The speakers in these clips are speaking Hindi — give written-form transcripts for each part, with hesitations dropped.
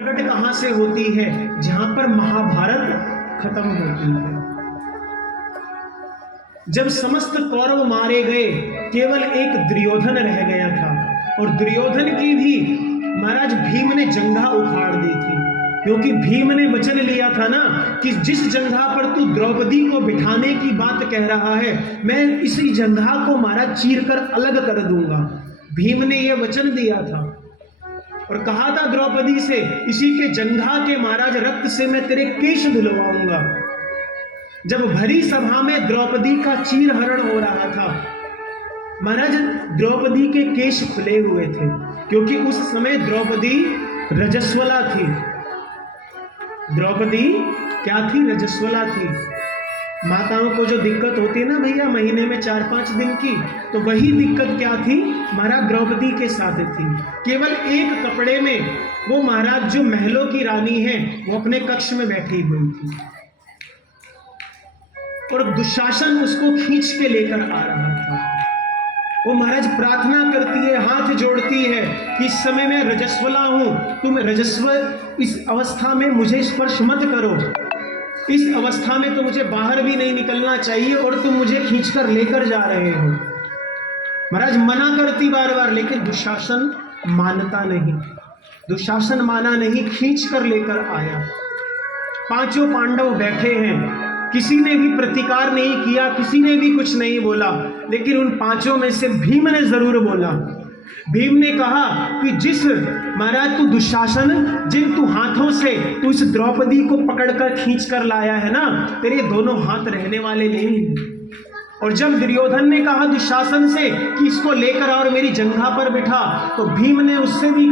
प्रकट कहां से होती है? जहां पर महाभारत खत्म होती है। जब समस्त कौरव मारे गए, केवल एक दुर्योधन रह गया था, और दुर्योधन की भी महाराज भीम ने जंघा उखाड़ दी थी, क्योंकि भीम ने वचन लिया था ना कि जिस जंघा पर तू द्रौपदी को बिठाने की बात कह रहा है, मैं इसी जंघा को महाराज चीर कर अलग कर दूंगा। भीम ने यह वचन दिया था और कहा था द्रौपदी से, इसी के जंघा के महाराज रक्त से मैं तेरे केश धुलवाऊंगा। जब भरी सभा में द्रौपदी का चीरहरण हो रहा था, महाराज द्रौपदी के केश खुले हुए थे, क्योंकि उस समय द्रौपदी रजस्वला थी। द्रौपदी क्या थी? रजस्वला थी। माताओं को जो दिक्कत होती है ना भैया महीने में 4-5 दिन की, तो वही दिक्कत क्या थी? महाराज द्रौपदी के साथ थी। केवल एक कपड़े में वो महाराज जो महलों की रानी है, वो अपने कक्ष में बैठी हुई थी, और दुशासन उसको खींच के लेकर आ रहा था। वो महाराज प्रार्थना करती है, हाथ जोड़ती है कि इस समय मैं रजस्वला हूं, तुम रजस्व इस अवस्था में मुझे स्पर्श मत करो, इस अवस्था में तो मुझे बाहर भी नहीं निकलना चाहिए, और तुम मुझे खींचकर लेकर जा रहे हो। महाराज मना करती बार बार, लेकिन दुशासन मानता नहीं। दुशासन माना नहीं, खींच कर लेकर आया। पांचों पांडव बैठे हैं, किसी ने भी प्रतिकार नहीं किया, किसी ने भी कुछ नहीं बोला, लेकिन उन पांचों में से भीम ने जरूर बोला। भीम ने कहा कि जिस महाराज तू दुशासन, जिन तू हाथों से तू इस द्रौपदी को पकड़कर खींच कर लाया है ना, तेरे दोनों हाथ रहने वाले नहीं। और जब दुर्योधन ने कहा दुशासन से कि इसको लेकर और मेरी जंघा पर बिठा, तो भीम ने उससे भी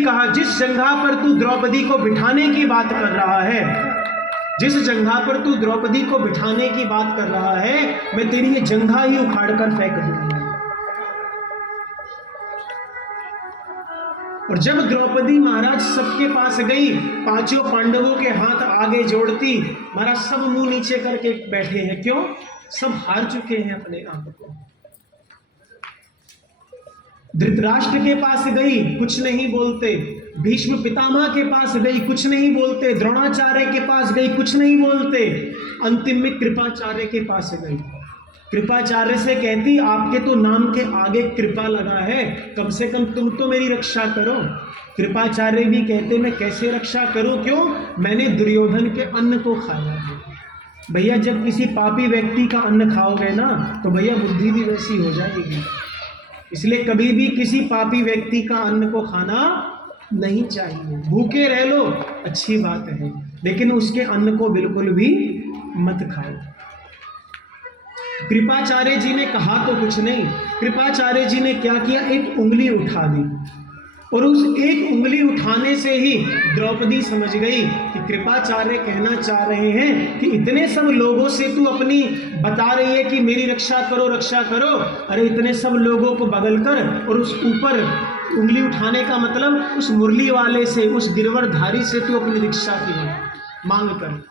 कहा, जिस जंघा पर तू द्रौपदी को बिठाने की बात कर रहा है, जिस जंघा पर तू द्रौपदी को बिठाने की बात कर रहा है, मैं तेरी ये जंघा ही उखाड़ कर फेंक दूंगा। और जब द्रौपदी महाराज सबके पास गई, पांचों पांडवों के हाथ आगे जोड़ती, महाराज सब मुंह नीचे करके बैठे हैं। क्यों? सब हार चुके हैं अपने आप को। धृतराष्ट्र के पास गई, कुछ नहीं बोलते। भीष्म पितामह के पास गई, कुछ नहीं बोलते। द्रोणाचार्य के पास गई, कुछ नहीं बोलते। अंतिम में कृपाचार्य के पास गई। कृपाचार्य से कहती, आपके तो नाम के आगे कृपा लगा है, कम से कम तुम तो मेरी रक्षा करो। कृपाचार्य भी कहते, मैं कैसे रक्षा करूं? क्यों? मैंने दुर्योधन के अन्न को खाया है। भैया जब किसी पापी व्यक्ति का अन्न खाओगे ना, तो भैया बुद्धि भी वैसी हो जाएगी। इसलिए कभी भी किसी पापी व्यक्ति का अन्न को खाना नहीं चाहिए। भूखे रह लो अच्छी बात है, लेकिन उसके अन्न को बिल्कुल भी मत खाओ। कृपाचार्य जी ने कहा तो कुछ नहीं, कृपाचार्य जी ने क्या किया? एक उंगली उठा दी, और उस एक उंगली उठाने से ही द्रौपदी समझ गई कि कृपाचार्य कहना चाह रहे हैं कि इतने सब लोगों से तू अपनी बता रही है कि मेरी रक्षा करो रक्षा करो। अरे इतने सब लोगों को बगल कर, और उस ऊपर उंगली उठाने का मतलब उस मुरली वाले से, उस गिरवरधारी से तू अपनी रक्षा की मांग कर।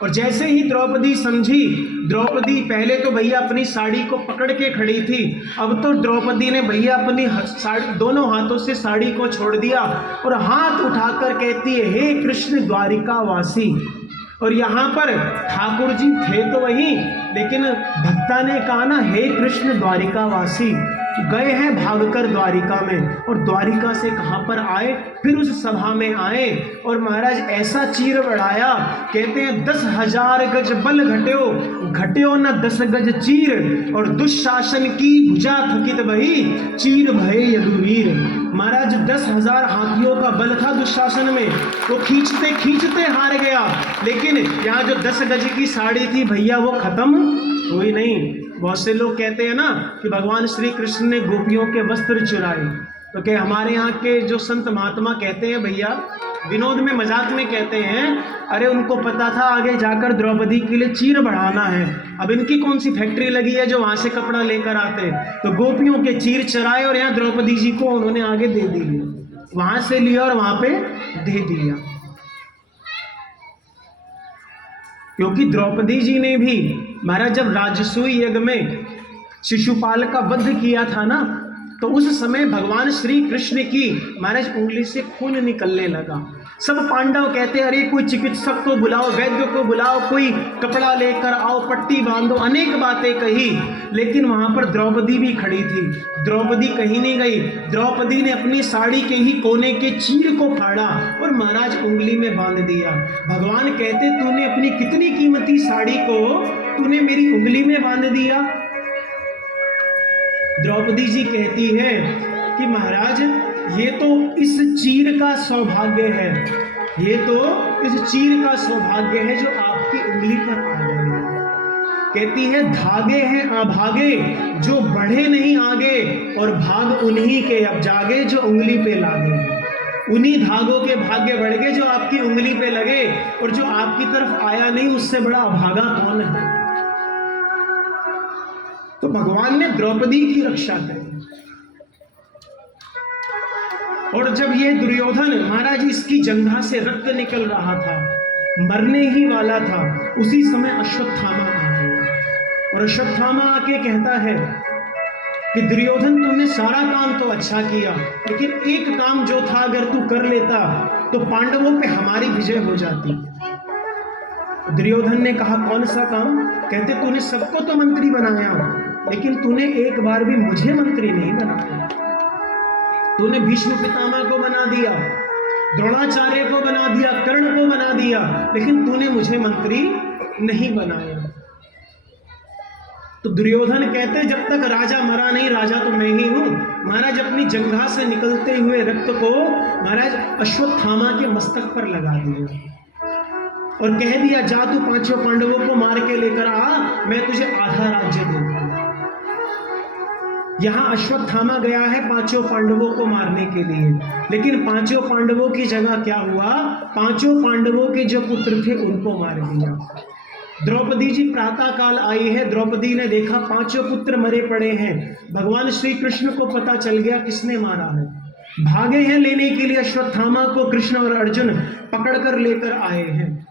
और जैसे ही द्रौपदी समझी, द्रौपदी पहले तो भैया अपनी साड़ी को पकड़ के खड़ी थी, अब तो द्रौपदी ने भैया अपनी साड़ी दोनों हाथों से साड़ी को छोड़ दिया और हाथ उठाकर कहती है, हे कृष्ण द्वारिका वासी। और यहाँ पर ठाकुर जी थे तो वही, लेकिन भक्ता ने कहा ना, हे कृष्ण द्वारिका वासी। गए हैं भागकर द्वारिका में, और द्वारिका से कहाँ पर आए? फिर उस सभा में आए, और महाराज ऐसा चीर बढ़ाया, कहते हैं 10,000 गज बल घट्यो न 10 गज चीर, और दुशासन की भुजा थकित भई, चीर भये यदुवीर। महाराज 10,000 हाथियों का बल था दुशासन में, वो खींचते खींचते हार गया। लेकिन यहाँ जो 10 गज की साड़ी थी भैया, वो खत्म हुई नहीं। बहुत से लोग कहते हैं ना कि भगवान श्री कृष्ण ने गोपियों के वस्त्र चुराए, तो क्या हमारे यहाँ के जो संत महात्मा कहते हैं भैया, विनोद में मजाक में कहते हैं, अरे उनको पता था आगे जाकर द्रौपदी के लिए चीर बढ़ाना है। अब इनकी कौन सी फैक्ट्री लगी है जो वहां से कपड़ा लेकर आते? तो गोपियों के चीर चराए, और यहाँ द्रौपदी जी को उन्होंने आगे दे दिया, वहां से लिया और वहां पे दे दिया। क्योंकि द्रौपदी जी ने भी महाराज जब राजसूय यज्ञ में शिशुपाल का वध किया था ना, तो उस समय भगवान श्री कृष्ण की महाराज उंगली से खून निकलने लगा। सब पांडव कहते अरे कोई चिकित्सक को बुलाओ, वैद्य को बुलाओ, कोई कपड़ा लेकर आओ, पट्टी बांधो, अनेक बातें कही। लेकिन वहां पर द्रौपदी भी खड़ी थी। द्रौपदी कहीं नहीं गई। द्रौपदी ने अपनी साड़ी के ही कोने के चीर को फाड़ा और महाराज उंगली में बांध दिया। भगवान कहते तूने अपनी कितनी कीमती साड़ी को तूने मेरी उंगली में बांध दिया। द्रौपदी जी कहती है कि महाराज ये तो इस चीर का सौभाग्य है, ये तो इस चीर का सौभाग्य है जो आपकी उंगली पर आ गए। कहती है धागे हैं अभागे जो बढ़े नहीं आगे, और भाग उन्हीं के अब जागे जो उंगली पे लागे। उन्हीं धागों के भाग्य बढ़ गए जो आपकी उंगली पे लगे, और जो आपकी तरफ आया नहीं उससे बड़ा अभागा कौन है। तो भगवान ने द्रौपदी की रक्षा करी। और जब ये दुर्योधन महाराज इसकी जंघा से रक्त निकल रहा था, मरने ही वाला था, उसी समय अश्वत्थामा आ गया। और अश्वत्थामा आके कहता है कि दुर्योधन तुमने सारा काम तो अच्छा किया, लेकिन एक काम जो था अगर तू कर लेता तो पांडवों पे हमारी विजय हो जाती। दुर्योधन ने कहा कौन सा काम? कहते तूने सबको तो मंत्री बनाया, लेकिन तूने एक बार भी मुझे मंत्री नहीं बनाया। तूने भीष्म पितामह को बना दिया, द्रोणाचार्य को बना दिया, कर्ण को बना दिया, लेकिन तूने मुझे मंत्री नहीं बनाया। तो दुर्योधन कहते जब तक राजा मरा नहीं, राजा तो मैं ही हूं। महाराज अपनी जंघा से निकलते हुए रक्त को महाराज अश्वत्थामा के मस्तक पर लगा दिया और कह दिया जा तू पांचों पांडवों को मार के लेकर आ, मैं तुझे आधा राज्य दूंगा। यहां अश्वत्थामा गया है पांचों पांडवों को मारने के लिए, लेकिन पांचों पांडवों की जगह क्या हुआ? पांचों पांडवों के जो पुत्र थे उनको मार दिया। द्रौपदी जी प्रातः काल आई है, द्रौपदी ने देखा पांचों पुत्र मरे पड़े हैं। भगवान श्री कृष्ण को पता चल गया किसने मारा है। भागे हैं लेने के लिए अश्वत्थामा को, कृष्ण और अर्जुन पकड़ कर लेकर आए हैं।